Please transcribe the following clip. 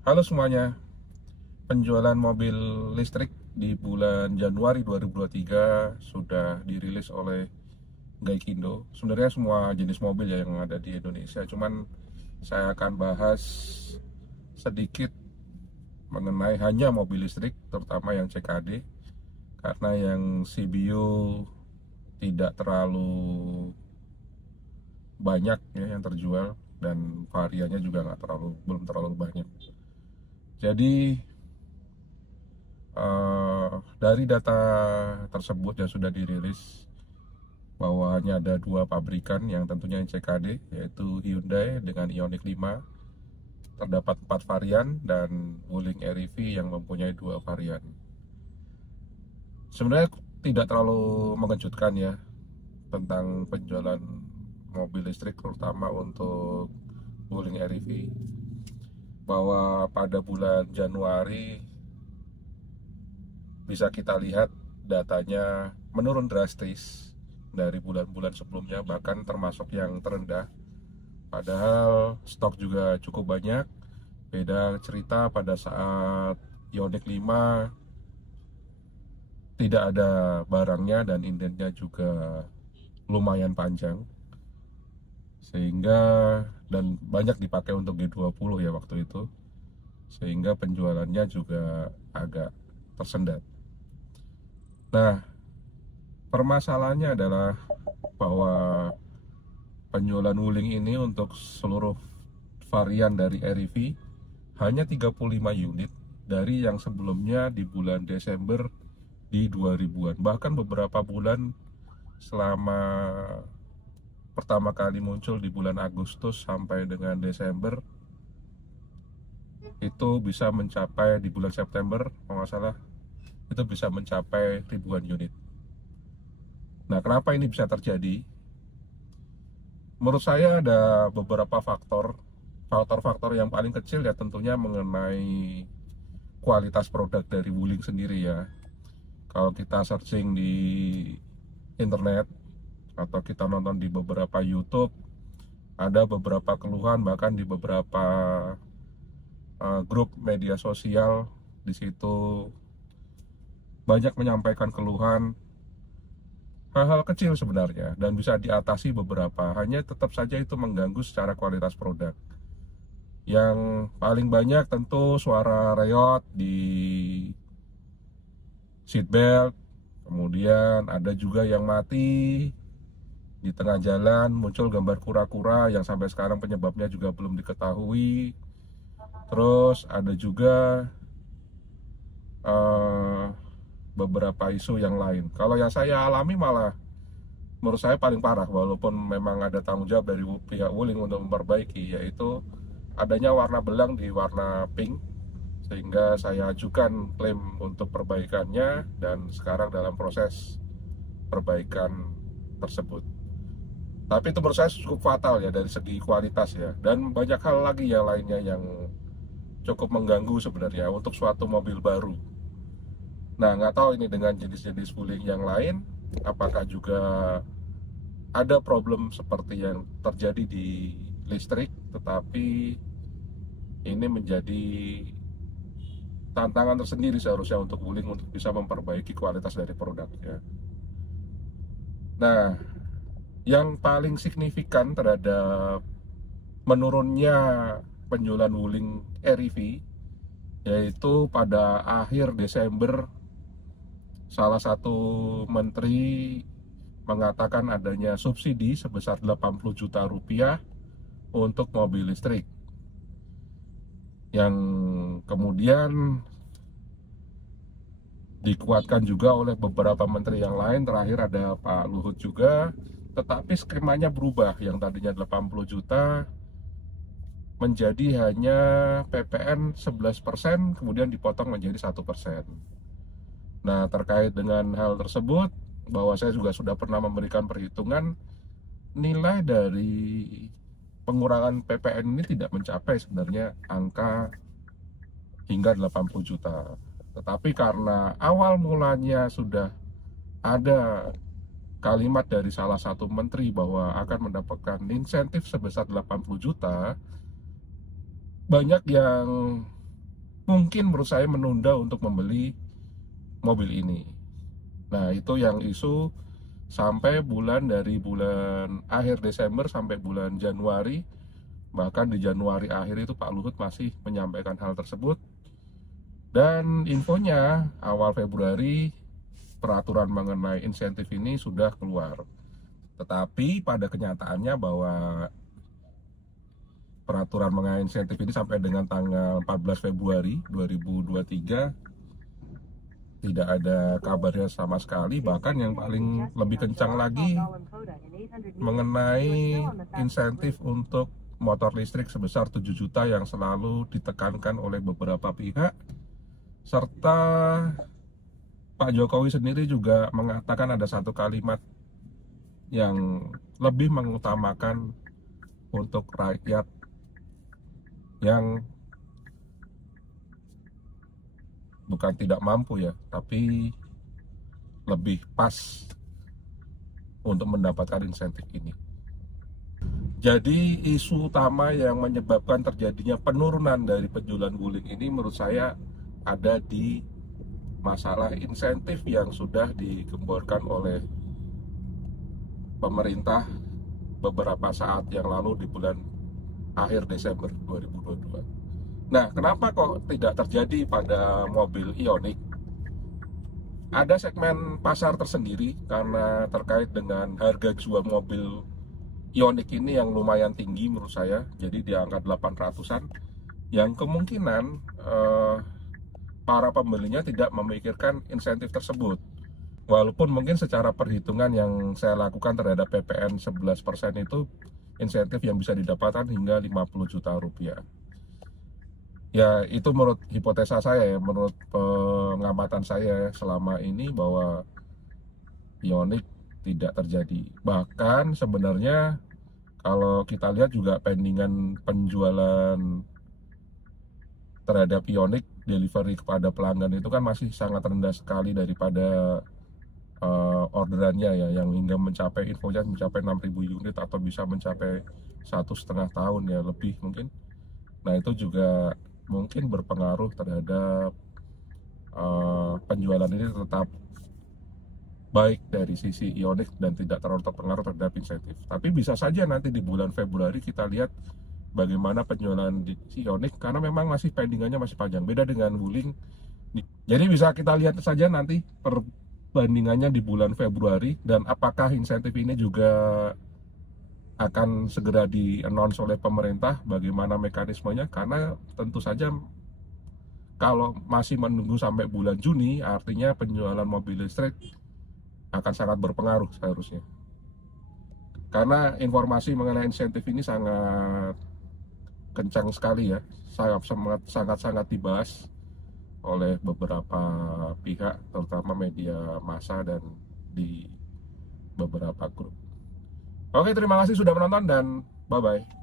Halo semuanya, penjualan mobil listrik di bulan Januari 2023 sudah dirilis oleh Gaikindo. Sebenarnya semua jenis mobil ya yang ada di Indonesia, cuman saya akan bahas sedikit mengenai hanya mobil listrik, terutama yang CKD, karena yang CBU tidak terlalu banyak ya yang terjual dan variannya juga belum terlalu banyak. Jadi dari data tersebut yang sudah dirilis bahwa hanya ada dua pabrikan yang tentunya CKD, yaitu Hyundai dengan Ioniq 5, terdapat 4 varian, dan Wuling REV yang mempunyai 2 varian. Sebenarnya tidak terlalu mengejutkan ya tentang penjualan mobil listrik, terutama untuk Wuling REV, bahwa pada bulan Januari bisa kita lihat datanya menurun drastis dari bulan-bulan sebelumnya, bahkan termasuk yang terendah. Padahal stok juga cukup banyak. Beda cerita pada saat Ioniq 5 tidak ada barangnya dan indennya juga lumayan panjang. Sehingga dan banyak dipakai untuk G20 ya waktu itu. Sehingga penjualannya juga agak tersendat. Nah, permasalahannya adalah bahwa penjualan Wuling ini untuk seluruh varian dari REV hanya 35 unit dari yang sebelumnya di bulan Desember di 2000-an. Bahkan beberapa bulan selama pertama kali muncul di bulan Agustus sampai dengan Desember itu bisa mencapai, di bulan September kalau nggak salah, itu bisa mencapai ribuan unit. Nah, kenapa ini bisa terjadi? Menurut saya ada beberapa faktor yang paling kecil ya tentunya mengenai kualitas produk dari Wuling sendiri ya. Kalau kita searching di internet atau kita nonton di beberapa YouTube, ada beberapa keluhan, bahkan di beberapa grup media sosial di situ banyak menyampaikan keluhan hal-hal kecil sebenarnya dan bisa diatasi beberapa, hanya tetap saja itu mengganggu secara kualitas produk. Yang paling banyak tentu suara reot di seatbelt, kemudian ada juga yang mati di tengah jalan, muncul gambar kura-kura yang sampai sekarang penyebabnya juga belum diketahui. Terus ada juga uh, beberapa isu yang lain. Kalau yang saya alami malah menurut saya paling parah, walaupun memang ada tanggung jawab dari pihak Wuling untuk memperbaiki, yaitu adanya warna belang di warna pink, sehingga saya ajukan klaim untuk perbaikannya dan sekarang dalam proses perbaikan tersebut. Tapi itu menurut saya cukup fatal ya dari segi kualitas ya, dan banyak hal lagi yang lainnya yang cukup mengganggu sebenarnya untuk suatu mobil baru. Nah, nggak tahu ini dengan jenis-jenis Wuling yang lain, apakah juga ada problem seperti yang terjadi di listrik, tetapi ini menjadi tantangan tersendiri seharusnya untuk Wuling untuk bisa memperbaiki kualitas dari produknya. Nah, yang paling signifikan terhadap menurunnya penjualan Wuling REV yaitu pada akhir Desember salah satu menteri mengatakan adanya subsidi sebesar 80 juta rupiah untuk mobil listrik, yang kemudian dikuatkan juga oleh beberapa menteri yang lain. Terakhir ada Pak Luhut juga, tetapi skemanya berubah, yang tadinya 80 juta menjadi hanya PPN 11%, kemudian dipotong menjadi 1%. Nah, terkait dengan hal tersebut, bahwa saya juga sudah pernah memberikan perhitungan, nilai dari pengurangan PPN ini tidak mencapai sebenarnya angka hingga 80 juta. Tetapi karena awal mulanya sudah ada kalimat dari salah satu menteri bahwa akan mendapatkan insentif sebesar 80 juta, banyak yang mungkin menurut saya menunda untuk membeli mobil ini. Nah, itu yang isu sampai dari bulan akhir Desember sampai bulan Januari. Bahkan di Januari akhir itu Pak Luhut masih menyampaikan hal tersebut. Dan infonya awal Februari peraturan mengenai insentif ini sudah keluar. Tetapi pada kenyataannya bahwa peraturan mengenai insentif ini sampai dengan tanggal 14 Februari 2023 tidak ada kabarnya sama sekali. Bahkan yang paling lebih kencang lagi mengenai insentif untuk motor listrik sebesar 7 juta yang selalu ditekankan oleh beberapa pihak, serta Pak Jokowi sendiri juga mengatakan ada satu kalimat yang lebih mengutamakan untuk rakyat yang bukan tidak mampu ya, tapi lebih pas untuk mendapatkan insentif ini. Jadi isu utama yang menyebabkan terjadinya penurunan dari penjualan wuling ini menurut saya ada di masalah insentif yang sudah digemborkan oleh pemerintah beberapa saat yang lalu di bulan akhir Desember 2022. Nah, kenapa kok tidak terjadi pada mobil Ioniq? Ada segmen pasar tersendiri karena terkait dengan harga jual mobil Ioniq ini yang lumayan tinggi menurut saya, jadi di angka 800-an, yang kemungkinan para pembelinya tidak memikirkan insentif tersebut. Walaupun mungkin secara perhitungan yang saya lakukan terhadap PPN 11% itu insentif yang bisa didapatkan hingga 50 juta rupiah. Ya, itu menurut hipotesa saya ya, menurut pengamatan saya selama ini bahwa Ioniq tidak terjadi. Bahkan sebenarnya kalau kita lihat juga pendingan penjualan terhadap Ioniq delivery kepada pelanggan itu kan masih sangat rendah sekali daripada orderannya ya, yang hingga mencapai infonya mencapai 6.000 unit atau bisa mencapai 1,5 tahun ya lebih mungkin. Nah, itu juga mungkin berpengaruh terhadap penjualan ini tetap baik dari sisi Ioniq dan tidak terlalu terpengaruh terhadap insentif. Tapi bisa saja nanti di bulan Februari kita lihat bagaimana penjualan di Ioniq karena memang masih pendingannya masih panjang, beda dengan wuling. Jadi bisa kita lihat saja nanti perbandingannya di bulan Februari dan apakah insentif ini juga akan segera di-announce oleh pemerintah, bagaimana mekanismenya, karena tentu saja kalau masih menunggu sampai bulan Juni artinya penjualan mobil listrik akan sangat berpengaruh seharusnya, karena informasi mengenai insentif ini sangat kencang sekali ya, sangat dibahas oleh beberapa pihak terutama media massa dan di beberapa grup. Oke, terima kasih sudah menonton dan bye-bye.